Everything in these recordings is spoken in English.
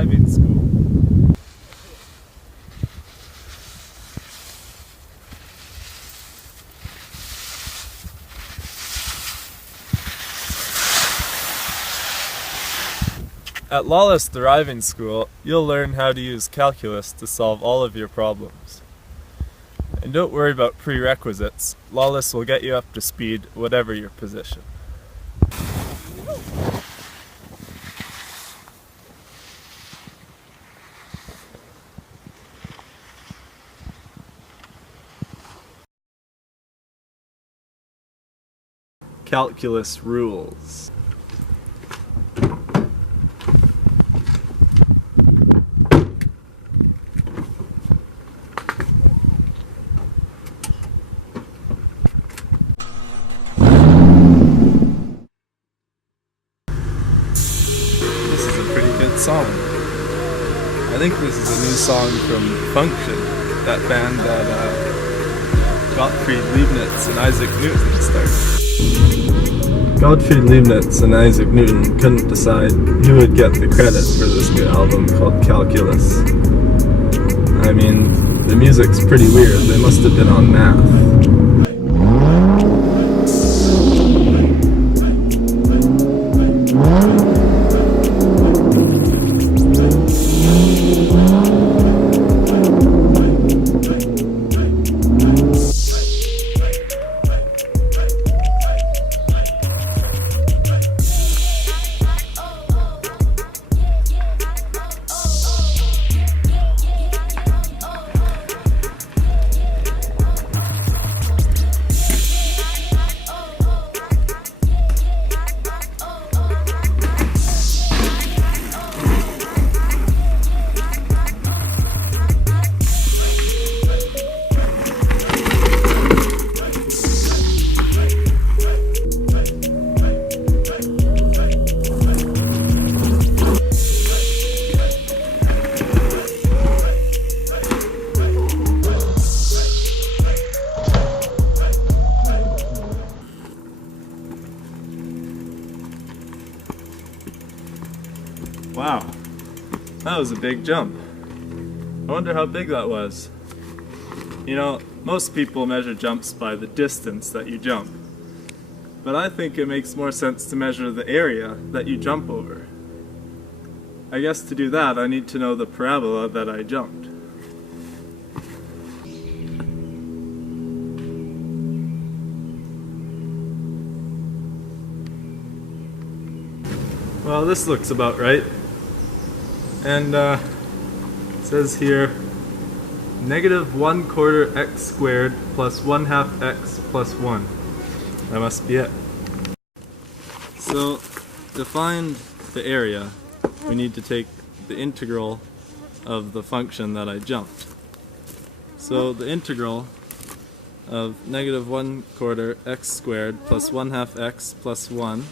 Driving School. At Lawless Driving School, you'll learn how to use calculus to solve all of your problems. And don't worry about prerequisites. Lawless will get you up to speed, whatever your position. Calculus rules. This is a pretty good song. I think this is a new song from Function, that band that Gottfried Leibniz and Isaac Newton started. Gottfried Leibniz and Isaac Newton couldn't decide who would get the credit for this new album called Calculus. I mean, the music's pretty weird. They must have been on math. Wow, that was a big jump. I wonder how big that was. You know, most people measure jumps by the distance that you jump. But I think it makes more sense to measure the area that you jump over. I guess to do that, I need to know the parabola that I jumped. Well, this looks about right. And it says here -1/4 x squared plus 1/2 x plus 1. That must be it. So to find the area, we need to take the integral of the function that I jumped. So the integral of -1/4 x squared plus 1/2 x plus 1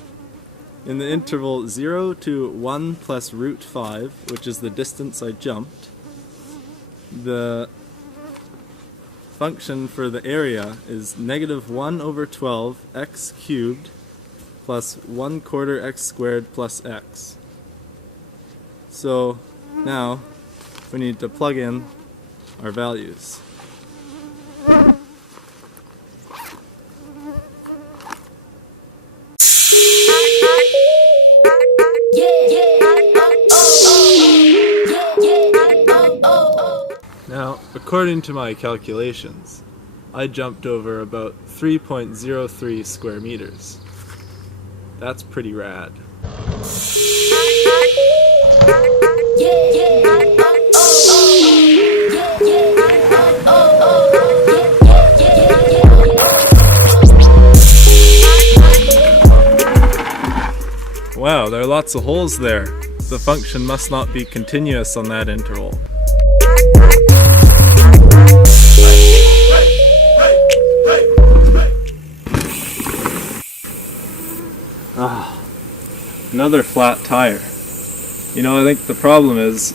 in the interval 0 to 1 plus root 5, which is the distance I jumped, the function for the area is -1/12 x cubed plus 1/4 x squared plus x. So now we need to plug in our values. Now, according to my calculations, I jumped over about 3.03 square meters. That's pretty rad. Wow, there are lots of holes there. The function must not be continuous on that interval. Another flat tire. You know, I think the problem is,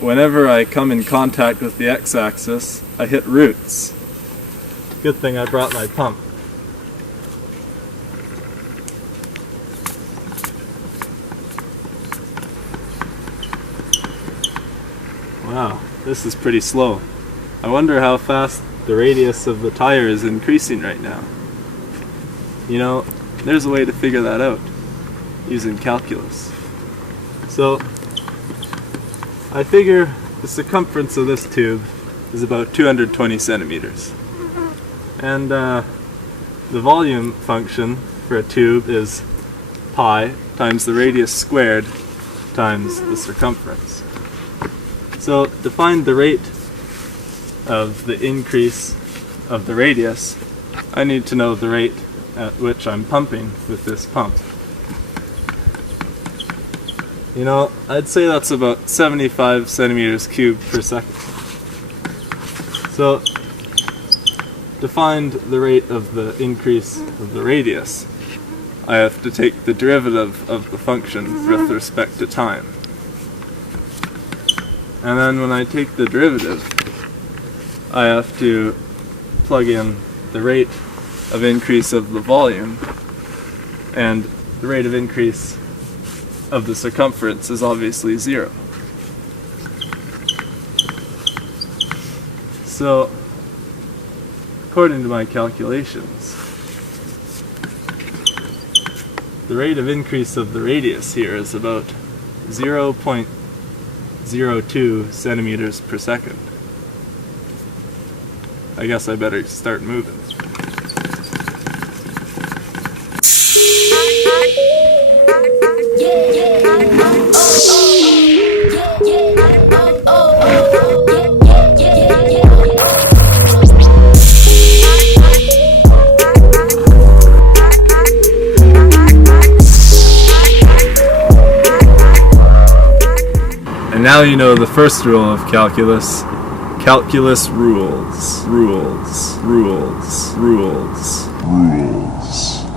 whenever I come in contact with the x-axis, I hit roots. Good thing I brought my pump. Wow, this is pretty slow. I wonder how fast the radius of the tire is increasing right now. You know, there's a way to figure that out using calculus. So, I figure the circumference of this tube is about 220 centimeters. And the volume function for a tube is pi times the radius squared times the circumference. So to find the rate of the increase of the radius, I need to know the rate at which I'm pumping with this pump. You know, I'd say that's about 75 centimeters cubed per second. So to find the rate of the increase of the radius, I have to take the derivative of the function with respect to time. And then when I take the derivative, I have to plug in the rate of increase of the volume, and the rate of increase of the circumference is obviously 0. So, according to my calculations, the rate of increase of the radius here is about 0.02 centimeters per second. I guess I better start moving. And now you know the first rule of calculus. Calculus rules. Rules. Rules. Rules. Rules.